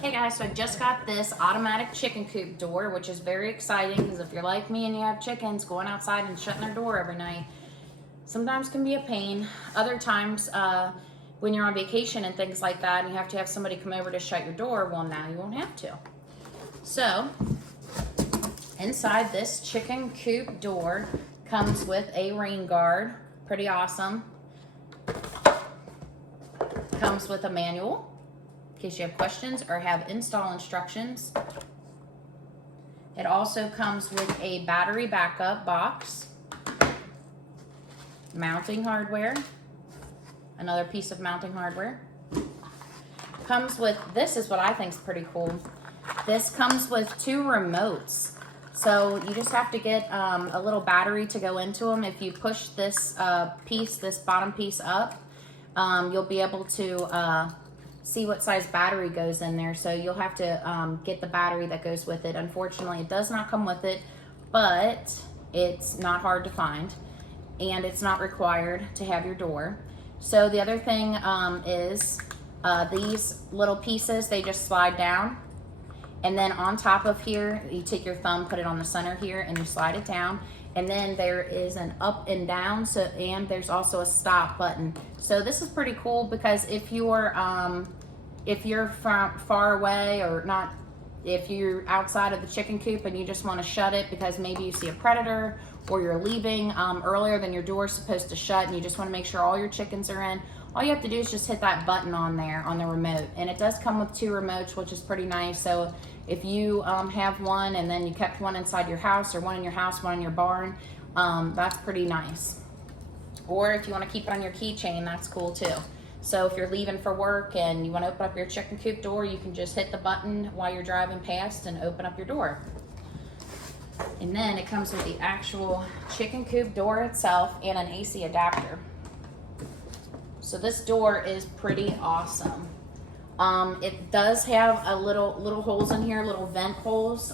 Hey guys, so I just got this automatic chicken coop door, which is very exciting because if you're like me and you have chickens, going outside and shutting their door every night sometimes can be a pain. Other times, when you're on vacation and things like that and you have to have somebody come over to shut your door, well, now you won't have to. So, inside this chicken coop door comes with a rain guard. Pretty awesome. Comes with a manual in case you have questions or have install instructions. It also comes with a battery backup box, mounting hardware, another piece of mounting hardware. Comes with, this is what I think is pretty cool. This comes with 2 remotes. So you just have to get a little battery to go into them. If you push this this bottom piece up, you'll be able to see what size battery goes in there. So you'll have to get the battery that goes with it. Unfortunately, it does not come with it, but it's not hard to find and it's not required to have your door. So the other thing is these little pieces, they just slide down. And then on top of here, you take your thumb, put it on the center here, and you slide it down. And then there is an up and down, and there's also a stop button. So this is pretty cool because if you're far away or not, if you're outside of the chicken coop and you just want to shut it because maybe you see a predator or you're leaving earlier than your door's supposed to shut and you just want to make sure all your chickens are in, all you have to do is just hit that button on there on the remote. And it does come with 2 remotes, which is pretty nice. So if you have one and then you kept one inside your house or one in your house, one in your barn, that's pretty nice. Or if you want to keep it on your keychain, that's cool too. So if you're leaving for work and you want to open up your chicken coop door, you can just hit the button while you're driving past and open up your door. And then it comes with the actual chicken coop door itself and an AC adapter. So this door is pretty awesome. It does have a little holes in here, little vent holes.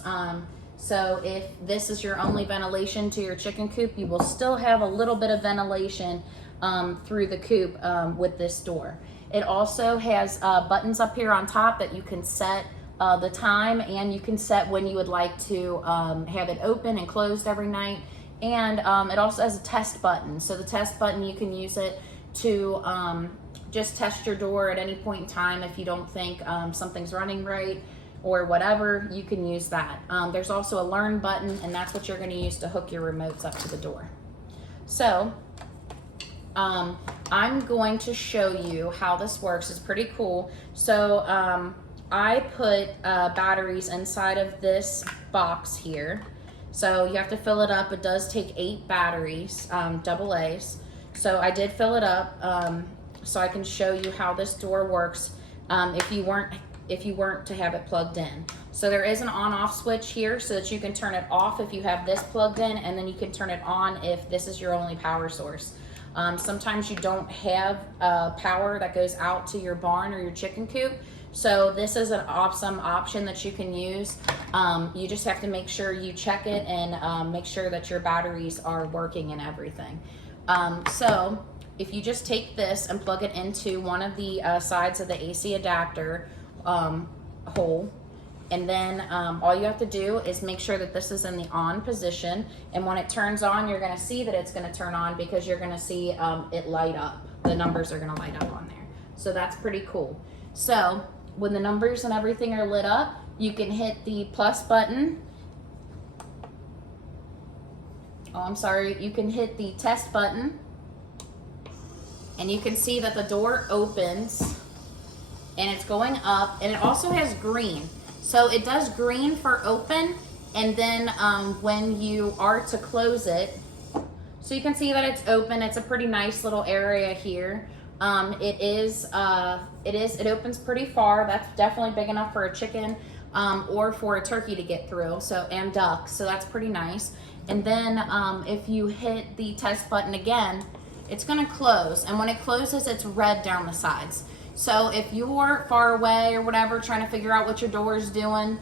So if this is your only ventilation to your chicken coop, you will still have a little bit of ventilation through the coop with this door. It also has buttons up here on top that you can set the time, and you can set when you would like to have it open and closed every night. And it also has a test button. So the test button, you can use it to just test your door at any point in time. If you don't think something's running right or whatever, you can use that. There's also a learn button, and that's what you're going to use to hook your remotes up to the door. So I'm going to show you how this works. It's pretty cool. So I put batteries inside of this box here. So you have to fill it up. It does take 8 batteries, AA's. So I did fill it up so I can show you how this door works if you weren't to have it plugged in. So there is an on-off switch here so that you can turn it off if you have this plugged in, and then you can turn it on if this is your only power source. Sometimes you don't have power that goes out to your barn or your chicken coop. So this is an awesome option that you can use. You just have to make sure you check it and make sure that your batteries are working and everything. So if you just take this and plug it into one of the sides of the AC adapter hole, and then all you have to do is make sure that this is in the on position, and when it turns on, you're going to see that it's going to turn on because you're going to see it light up. The numbers are going to light up on there. So that's pretty cool. So when the numbers and everything are lit up, you can hit the plus button. Oh, I'm sorry, you can hit the test button, and you can see that the door opens and it's going up, and it also has green. So it does green for open, and then when you are to close it, so you can see that it's open. It's a pretty nice little area here. It opens pretty far. That's definitely big enough for a chicken or for a turkey to get through, and ducks, so that's pretty nice. And then if you hit the test button again, it's gonna close, and when it closes, it's red down the sides. So if you're far away or whatever, trying to figure out what your door is doing,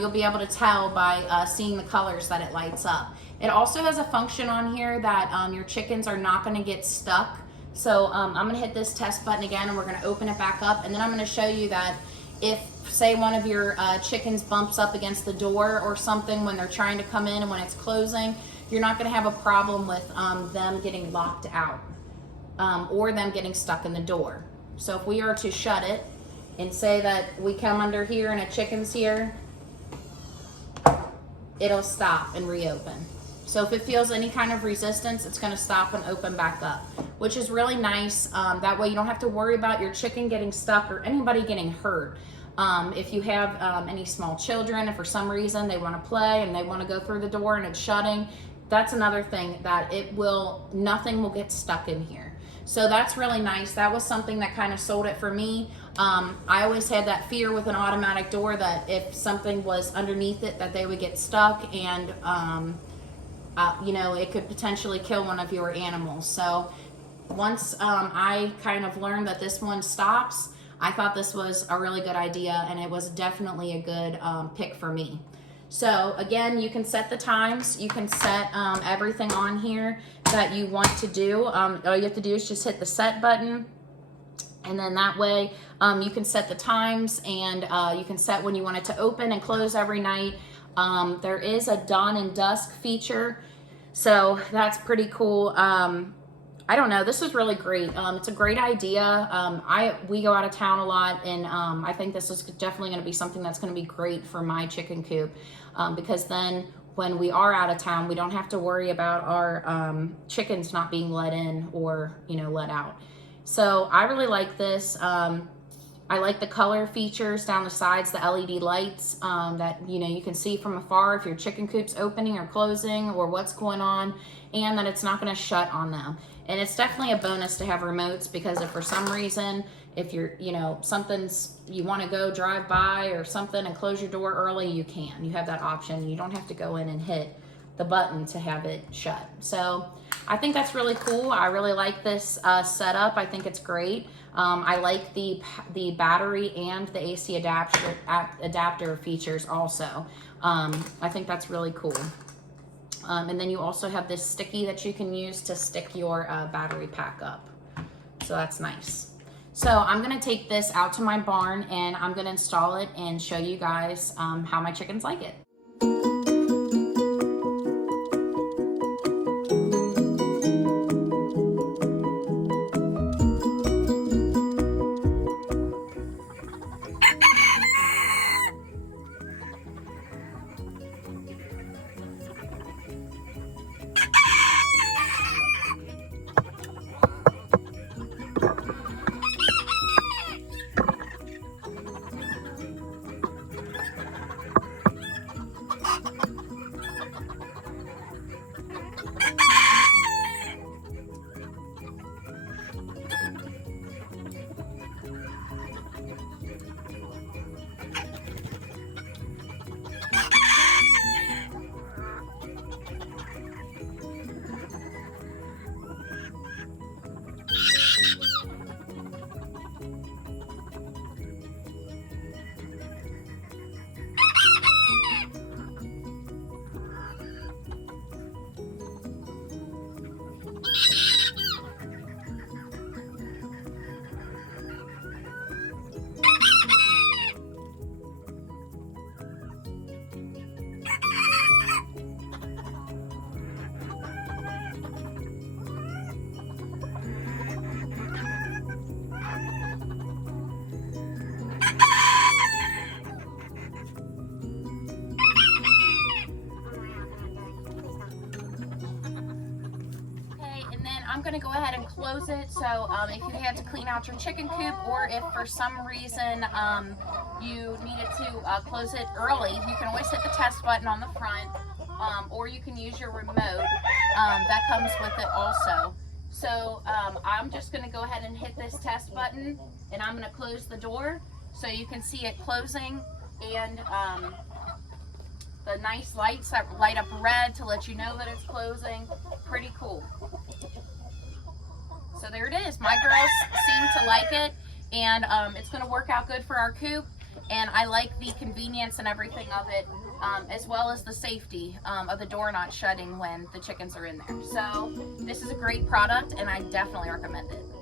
you'll be able to tell by seeing the colors that it lights up. It also has a function on here that your chickens are not gonna get stuck. So I'm gonna hit this test button again, and we're gonna open it back up, and then I'm gonna show you that if say one of your chickens bumps up against the door or something when they're trying to come in and when it's closing, you're not going to have a problem with them getting locked out or them getting stuck in the door. So if we are to shut it and say that we come under here and a chicken's here, it'll stop and reopen. So if it feels any kind of resistance, it's going to stop and open back up, which is really nice. That way you don't have to worry about your chicken getting stuck or anybody getting hurt. If you have any small children, if for some reason they want to play and they want to go through the door and it's shutting, that's another thing that nothing will get stuck in here. So that's really nice. That was something that kind of sold it for me. I always had that fear with an automatic door that if something was underneath it, that they would get stuck and you know, it could potentially kill one of your animals. So once I kind of learned that this one stops, I thought this was a really good idea, and it was definitely a good pick for me. So again, you can set the times, you can set everything on here that you want to do. All you have to do is just hit the set button, and then that way you can set the times, and you can set when you want it to open and close every night. There is a dawn and dusk feature, so that's pretty cool. I don't know, this is really great. It's a great idea. We go out of town a lot, and I think this is definitely going to be something that's going to be great for my chicken coop, because then when we are out of town, we don't have to worry about our chickens not being let in or, you know, let out. So I really like this. I like the color features down the sides, the LED lights that, you know, you can see from afar if your chicken coop's opening or closing or what's going on, and that it's not going to shut on them. And it's definitely a bonus to have remotes, because if for some reason, if you're, you know, you want to go drive by or something and close your door early, you can. You have that option. You don't have to go in and hit the button to have it shut. So I think that's really cool. I really like this setup. I think it's great. I like the battery and the AC adapter features also. I think that's really cool. And then you also have this sticky that you can use to stick your battery pack up. So that's nice. So I'm gonna take this out to my barn and I'm gonna install it and show you guys how my chickens like it. I'm gonna go ahead and close it. So if you had to clean out your chicken coop, or if for some reason you needed to close it early, you can always hit the test button on the front, or you can use your remote that comes with it also. So I'm just gonna go ahead and hit this test button, and I'm gonna close the door so you can see it closing, and the nice lights that light up red to let you know that it's closing. Pretty cool. So there it is. My girls seem to like it, and it's going to work out good for our coop, and I like the convenience and everything of it, as well as the safety of the door not shutting when the chickens are in there. So this is a great product, and I definitely recommend it.